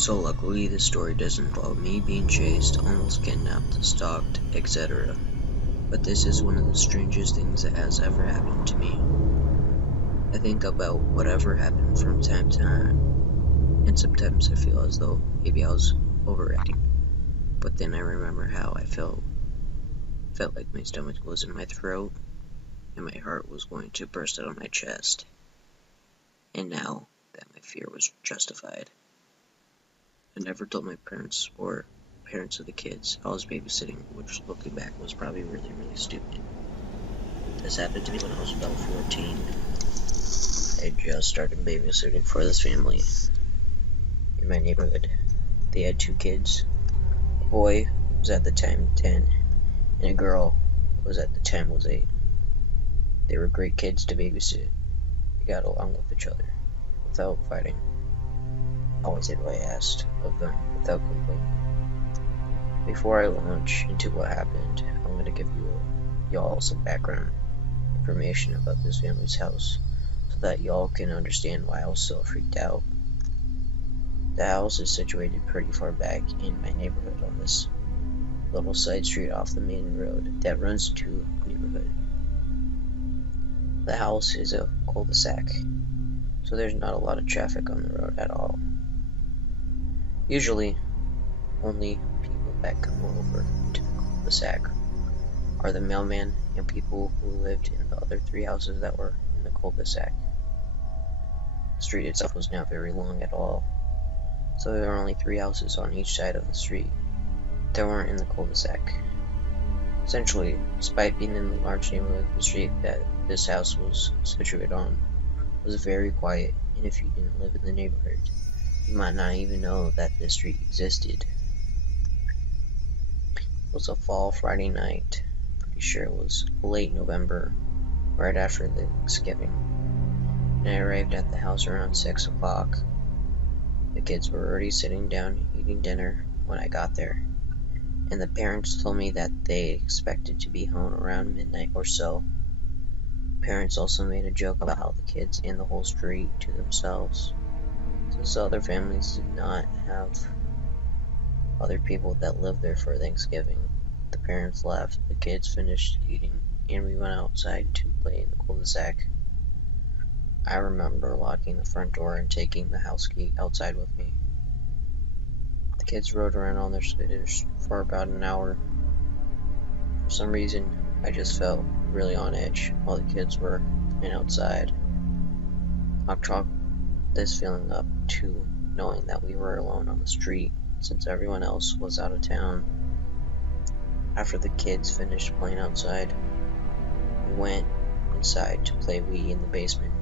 So luckily this story doesn't involve me being chased, almost kidnapped, stalked, etc. But this is one of the strangest things that has ever happened to me. I think about whatever happened from time to time, and sometimes I feel as though maybe I was overreacting. But then I remember how I felt like my stomach was in my throat, and my heart was going to burst out of my chest. And now that my fear was justified. I never told my parents or parents of the kids I was babysitting, which looking back was probably really, really stupid. This happened to me when I was about 14. I just started babysitting for this family in my neighborhood. They had 2 kids. A boy who was at the time 10, and a girl who was at the time was 8. They were great kids to babysit. They got along with each other without fighting. I always did what I asked of them without complaining. Before I launch into what happened, I'm going to give y'all some background information about this family's house so that y'all can understand why I was so freaked out. The house is situated pretty far back in my neighborhood on this little side street off the main road that runs to the neighborhood. The house is a cul-de-sac, so there's not a lot of traffic on the road at all. Usually, only people that come over to the cul-de-sac are the mailman and people who lived in the other 3 houses that were in the cul-de-sac. The street itself was not very long at all, so there were only 3 houses on each side of the street that weren't in the cul-de-sac. Essentially, despite being in the large neighborhood, the street that this house was situated on was very quiet, and if you didn't live in the neighborhood, you might not even know that this street existed. It was a fall Friday night. Pretty sure it was late November, right after Thanksgiving. And I arrived at the house around 6 o'clock. The kids were already sitting down eating dinner when I got there, and the parents told me that they expected to be home around midnight or so. Parents also made a joke about how the kids in the whole street to themselves, since other families did not have other people that lived there for Thanksgiving. The parents left, the kids finished eating, and we went outside to play in the cul-de-sac. I remember locking the front door and taking the house key outside with me. The kids rode around on their scooters for about an hour. For some reason, I just felt really on edge while the kids were playing outside. I chalked this feeling up to knowing that we were alone on the street since everyone else was out of town. After the kids finished playing outside, we went inside to play Wii in the basement.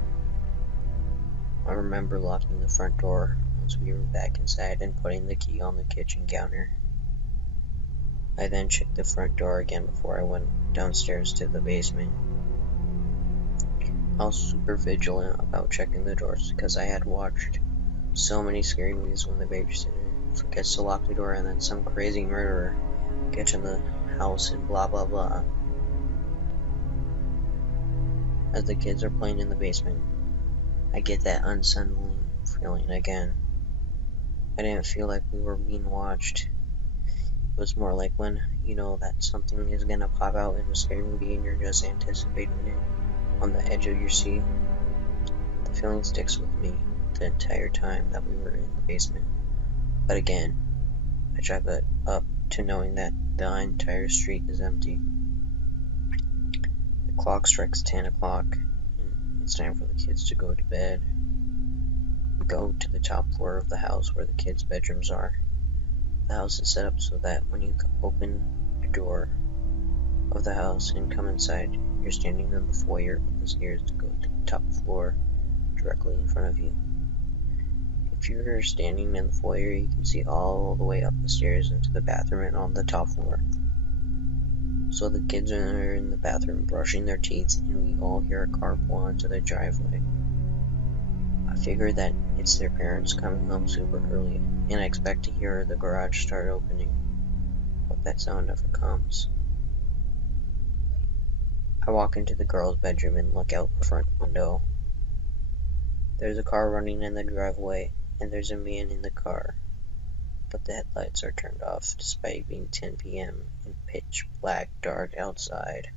I remember locking the front door once we were back inside and putting the key on the kitchen counter. I then checked the front door again before I went downstairs to the basement. I was super vigilant about checking the doors because I had watched so many scary movies when the babysitter forgets to lock the door and then some crazy murderer gets in the house and blah blah blah. As the kids are playing in the basement, I get that unsettling feeling again. I didn't feel like we were being watched. It was more like when you know that something is gonna pop out in a scary movie and you're just anticipating it on the edge of your seat. The feeling sticks with me the entire time that we were in the basement. But again, I chalk it up to knowing that the entire street is empty. The clock strikes 10 o'clock, and it's time for the kids to go to bed. We go to the top floor of the house where the kids' bedrooms are. The house is set up so that when you open the door of the house and come inside, you're standing in the foyer with the stairs to go to the top floor directly in front of you. If you're standing in the foyer, you can see all the way up the stairs into the bathroom and on the top floor. So the kids are in the bathroom brushing their teeth, and we all hear a car pull onto the driveway. I figure that it's their parents coming home super early, and I expect to hear the garage start opening, but that sound never comes. I walk into the girl's bedroom and look out the front window. There's a car running in the driveway, and there's a man in the car. but the headlights are turned off despite being 10 p.m. and pitch black dark outside.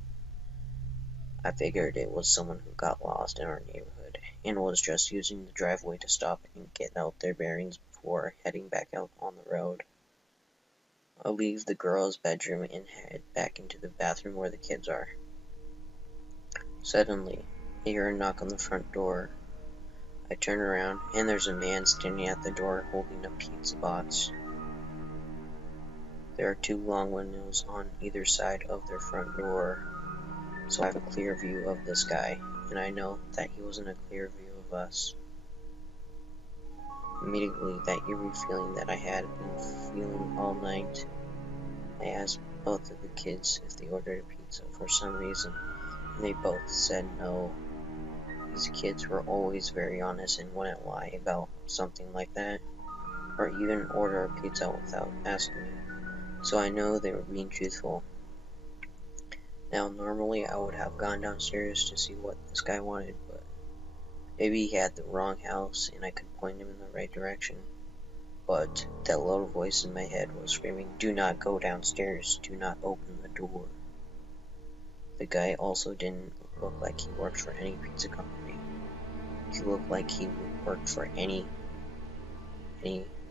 I figured it was someone who got lost in our neighborhood and was just using the driveway to stop and get out their bearings before heading back out on the road. I leave the girls' bedroom and head back into the bathroom where the kids are. Suddenly, I hear a knock on the front door. I turn around, and there's a man standing at the door holding a pizza box. There are 2 long windows on either side of their front door, so I have a clear view of this guy, and I know that he was in a clear view of us. Immediately, that eerie feeling that I had been feeling all night, I asked both of the kids if they ordered a pizza for some reason, and they both said no. These kids were always very honest and wouldn't lie about something like that, or even order a pizza without asking me, so I know they were being truthful. Now, normally I would have gone downstairs to see what this guy wanted, but maybe he had the wrong house and I could point him in the right direction. But that little voice in my head was screaming, "Do not go downstairs, do not open the door." The guy also didn't look like he worked for any pizza company. He looked like he worked for any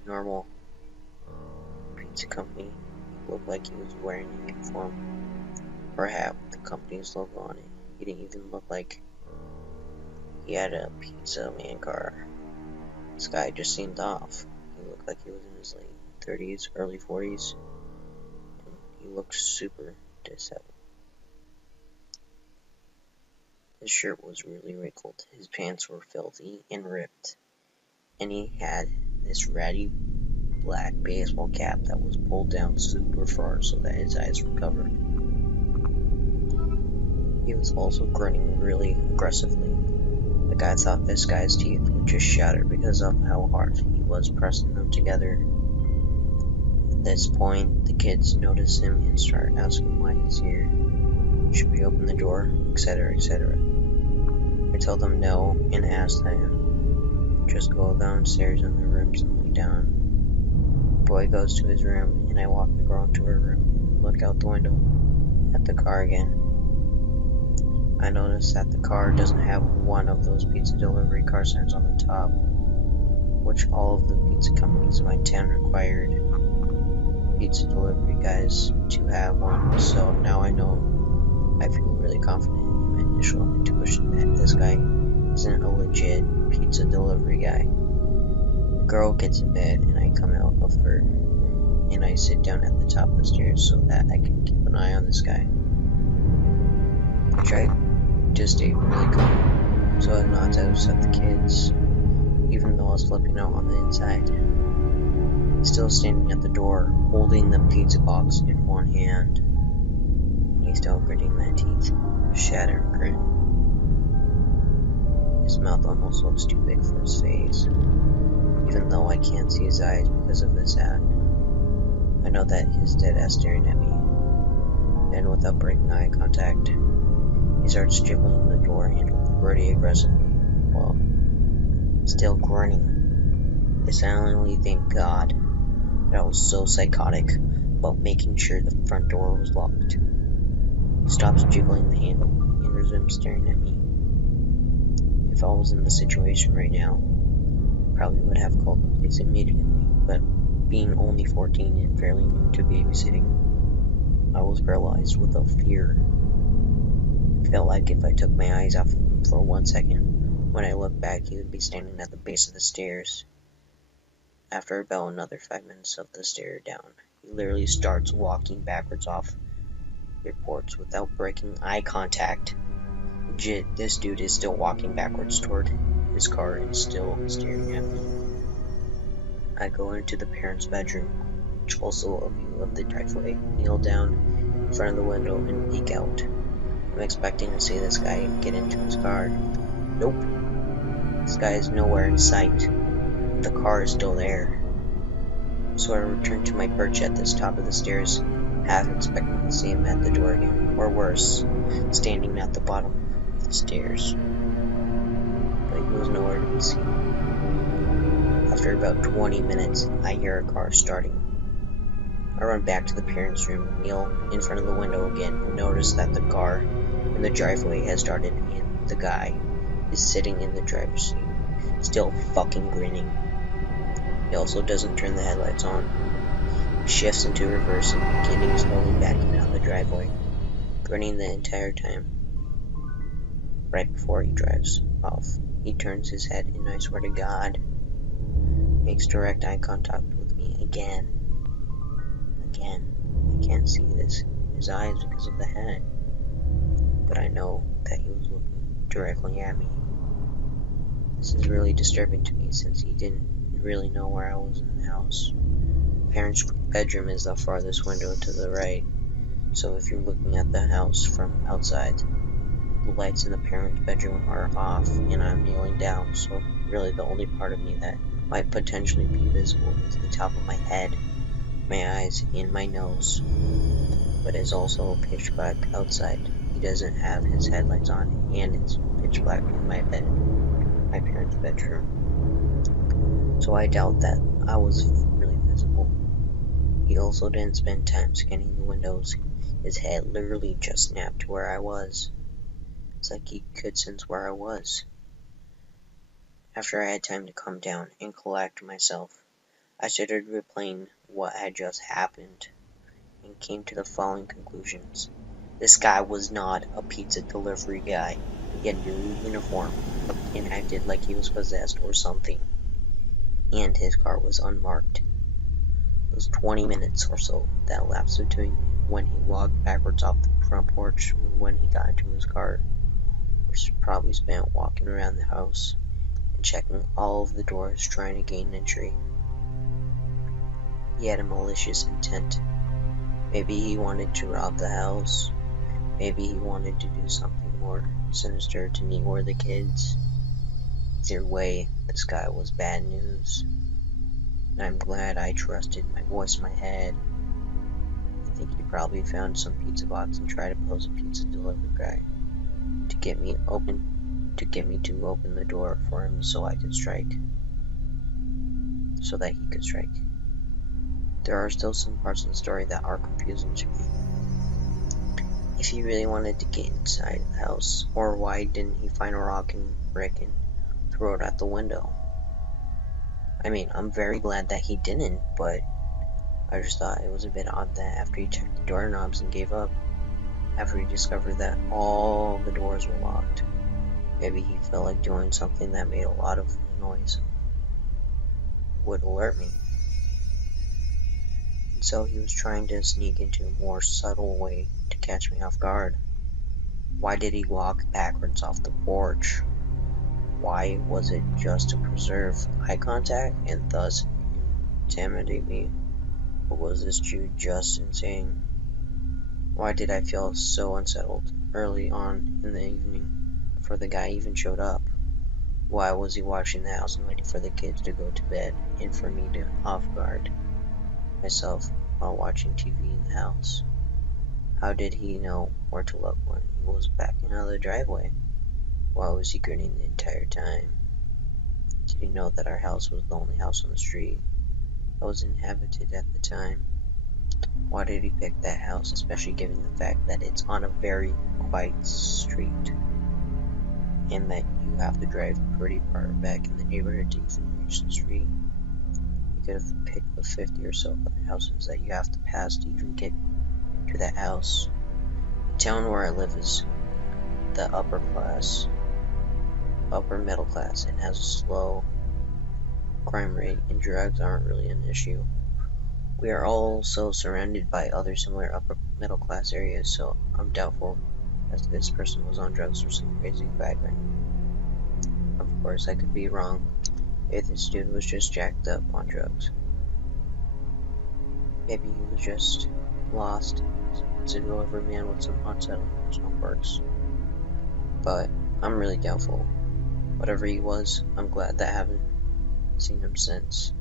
normal pizza company. He looked like he was wearing a uniform or hat with the company's logo on it. He didn't even look like he had a pizza man car. This guy just seemed off. He looked like he was in his late 30s, early 40s, and he looked super disheveled. His shirt was really wrinkled, his pants were filthy and ripped, and he had this ratty black baseball cap that was pulled down super far so that his eyes were covered. He was also grinning really aggressively. Like I thought this guy's teeth would just shatter because of how hard he was pressing them together. At this point, the kids notice him and start asking why he's here. Should we open the door? Etc., etc. I tell them no and ask them just go downstairs in their rooms and lay down. The boy goes to his room and I walk the girl into her room and look out the window at the car again. I notice that the car doesn't have one of those pizza delivery car signs on the top, which all of the pizza companies in my town required pizza delivery guys to have one, so now I know I feel really confident in my initial intuition that this guy isn't a legit pizza delivery guy. The girl gets in bed and I come out of her room and I sit down at the top of the stairs so that I can keep an eye on this guy. I try to stay really calm so as not to upset the kids, even though I was flipping out on the inside. He's still standing at the door, holding the pizza box in one hand, and he's still gritting that teeth, shattered grin. His mouth almost looks too big for his face, even though I can't see his eyes because of this hat. I know that he's dead ass staring at me, and without breaking eye contact, he starts jiggling the door handle pretty aggressively, while still grinning. I silently thank God that I was so psychotic about making sure the front door was locked. He stops jiggling the handle and resumes staring at me. If I was in the situation right now, I probably would have called the police immediately, but being only 14 and fairly new to babysitting, I was paralyzed with a fear. I felt like if I took my eyes off of him for 1 second, when I looked back he would be standing at the base of the stairs. After about another 5 minutes of the stair down, he literally starts walking backwards off reports without breaking eye contact. Legit, this dude is still walking backwards toward his car and still staring at me. I go into the parents' bedroom, which also a view of the driveway, kneel down in front of the window and peek out. I'm expecting to see this guy get into his car. Nope. This guy is nowhere in sight. The car is still there. So I return to my perch at the top of the stairs, half expecting to see him at the door again, or worse, standing at the bottom of the stairs. But he was nowhere to be seen. After about 20 minutes, I hear a car starting. I run back to the parents' room, kneel in front of the window again, and notice that the car in the driveway has started and the guy is sitting in the driver's seat, still fucking grinning. He also doesn't turn the headlights on. He shifts into reverse and beginning slowly backing out the driveway, grinning the entire time. Right before he drives off, he turns his head and I swear to God, makes direct eye contact with me again. I can't see his eyes because of the hat, but I know that he was looking directly at me. This is really disturbing to me since he didn't really know where I was in the house. The parents' bedroom is the farthest window to the right, so if you're looking at the house from outside, the lights in the parents' bedroom are off and I'm kneeling down, so really the only part of me that might potentially be visible is the top of my head, my eyes, and my nose, but it's also pitch black outside. He doesn't have his headlights on, and it's pitch black in my parents' bedroom. So I doubt that I was really visible. He also didn't spend time scanning the windows. His head literally just snapped to where I was. It's like he could sense where I was. After I had time to calm down and collect myself, I started replaying what had just happened and came to the following conclusions. This guy was not a pizza delivery guy. He had no uniform, looked and acted like he was possessed or something, and his car was unmarked. Those 20 minutes or so that elapsed between when he walked backwards off the front porch and when he got into his car was probably spent walking around the house and checking all of the doors trying to gain entry. He had a malicious intent. Maybe he wanted to rob the house. Maybe he wanted to do something more sinister to me or the kids. Either way, this guy was bad news. And I'm glad I trusted my voice in my head. I think he probably found some pizza box and tried to pose a pizza delivery guy to get me to open the door for him so that he could strike. There are still some parts of the story that are confusing to me. If he really wanted to get inside the house, or why didn't he find a rock and brick and throw it out the window? I mean, I'm very glad that he didn't, but I just thought it was a bit odd that after he checked the doorknobs and gave up, after he discovered that all the doors were locked, maybe he felt like doing something that made a lot of noise, would alert me. And so he was trying to sneak into a more subtle way to catch me off guard. Why did he walk backwards off the porch? Why was it just to preserve eye contact and thus intimidate me? Or was this Jude just insane? Why did I feel so unsettled early on in the evening before the guy even showed up? Why was he watching the house and waiting for the kids to go to bed and for me to off guard myself while watching TV in the house? How did he know where to look when he was backing out of the driveway? Why was he grinning the entire time? Did he know that our house was the only house on the street that was inhabited at the time? Why did he pick that house, especially given the fact that it's on a very quiet street and that you have to drive pretty far back in the neighborhood to even reach the street? He could have picked the 50 or so other houses that you have to pass to even get to that house. The town where I live is the upper middle class, and has a slow crime rate, and drugs aren't really an issue. We are also surrounded by other similar upper middle class areas, so I'm doubtful as this person was on drugs or some crazy background. Of course, I could be wrong if this dude was just jacked up on drugs. Maybe he was just lost. It's a delivery man with some unsettling personal quirks. But I'm really doubtful. Whatever he was, I'm glad that I haven't seen him since.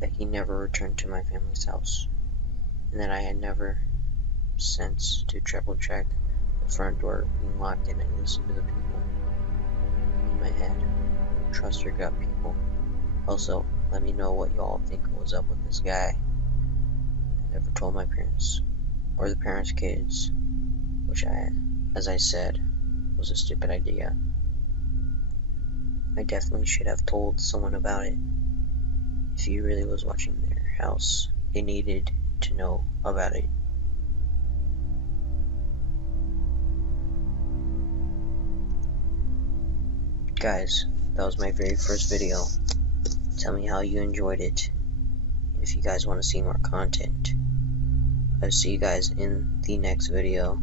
That he never returned to my family's house. And that I had never since to triple check the front door being locked and I listened to the people in my head. Trust your gut, people. Also, let me know what y'all think was up with this guy. I never told my parents, or the parents' kids, which as I said, was a stupid idea. I definitely should have told someone about it. If he really was watching their house, they needed to know about it. Guys, that was my very first video. Tell me how you enjoyed it, and if you guys want to see more content. I'll see you guys in the next video.